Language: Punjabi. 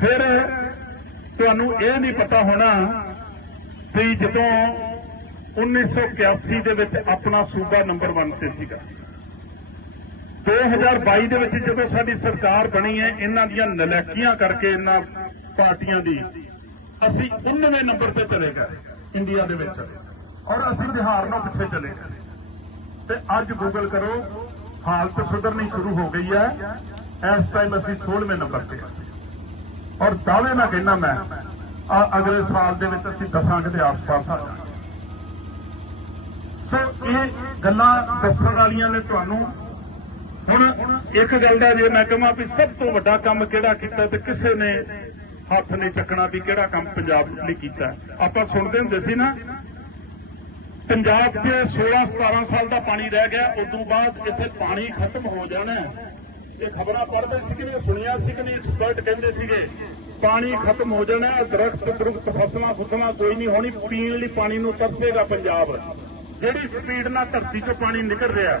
ਫਿਰ ਤੁਹਾਨੂੰ ਇਹ ਨਹੀਂ ਪਤਾ ਹੋਣਾ ਕਿ ਜਦੋਂ 1981 ਦੇ ਵਿੱਚ ਆਪਣਾ ਸੂਬਾ ਨੰਬਰ 1 ਤੇ ਸੀਗਾ। 2022 ਦੇ ਵਿੱਚ ਜਦੋਂ ਸਾਡੀ ਸਰਕਾਰ ਬਣੀ ਹੈ, ਇਹਨਾਂ ਦੀਆਂ ਨਲੈਕੀਆਂ ਕਰਕੇ ਇਹਨਾਂ ਪਾਰਟੀਆਂ ਦੀ, ਅਸੀਂ 19ਵੇਂ ਨੰਬਰ ਤੇ ਚਲੇ ਗਏ ਇੰਡੀਆ ਦੇ ਵਿੱਚ। ਔਰ ਅਸੀਂ ਬਿਹਾਰ ਨੂੰ ਪਿੱਛੇ ਚਲੇ ਗਏ। ਤੇ ਅੱਜ ਗੂਗਲ ਕਰੋ, ਹਾਲਤ ਸੁਧਰਨੀ ਸ਼ੁਰੂ ਹੋ ਗਈ ਹੈ। ਇਸ ਟਾਈਮ ਅਸੀਂ 16ਵੇਂ ਨੰਬਰ ਤੇ ਹਾਂ। ਔਰ ਦਾਅਵੇ ਮੈਂ ਕਹਿੰਦਾ ਮੈਂ? ਆ ਅਗਲੇ ਸਾਲ ਦੇ ਵਿੱਚ ਅਸੀਂ ਦਸਾਂਕ ਦੇ ਆਸ-ਪਾਸ ਆ ਜਾਵਾਂਗੇ। ਸੋ ਇਹ ਗੱਲਾਂ ਦੱਸਣ ਵਾਲੀਆਂ ਨੇ ਤੁਹਾਨੂੰ। ਹੁਣ ਇੱਕ ਗੱਲ ਦਾ ਜੇ ਮੈਂ ਕਹਾਂ ਵੀ ਸਭ ਤੋਂ ਵੱਡਾ ਕੰਮ ਕਿਹੜਾ ਕੀਤਾ ਤੇ ਕਿਸੇ ਨੇ ਹੱਥ ਨਹੀਂ ਚੱਕਣਾ ਵੀ ਕਿਹੜਾ ਕੰਮ ਪੰਜਾਬ ਲਈ ਕੀਤਾ। ਆਪਾਂ ਸੁਣਦੇ ਹੁੰਦੇ ਸੀ ਨਾ, ਪੰਜਾਬ 'ਚ 16 17 ਸਾਲ ਦਾ ਪਾਣੀ ਰਹਿ ਗਿਆ, ਉਦੋਂ ਬਾਅਦ ਇੱਥੇ ਪਾਣੀ ਖਤਮ ਹੋ ਜਾਣਾ। ਇਹ ਖਬਰਾਂ ਪੜ੍ਹਦੇ ਸੀਗੇ ਸੁਣਿਆ ਸੀ ਕਿ ਨਹੀਂ ਐਕਸਪਰਟ ਕਹਿੰਦੇ ਸੀਗੇ, ਪਾਣੀ ਖਤਮ ਹੋ ਜਾਣਾ ਦਰਖਤ ਦਰਖਤ, ਫਸਲਾਂ ਫੁਸਲਾਂ ਕੋਈ ਨਹੀਂ ਹੋਣੀ, ਪੀਣ ਲਈ ਪਾਣੀ ਨੂੰ ਤਰਸੇਗਾ ਪੰਜਾਬ। ਜਿਹੜੀ ਸਪੀਡ ਨਾਲ ਧਰਤੀ 'ਚੋਂ ਪਾਣੀ ਨਿਕਲ ਰਿਹਾ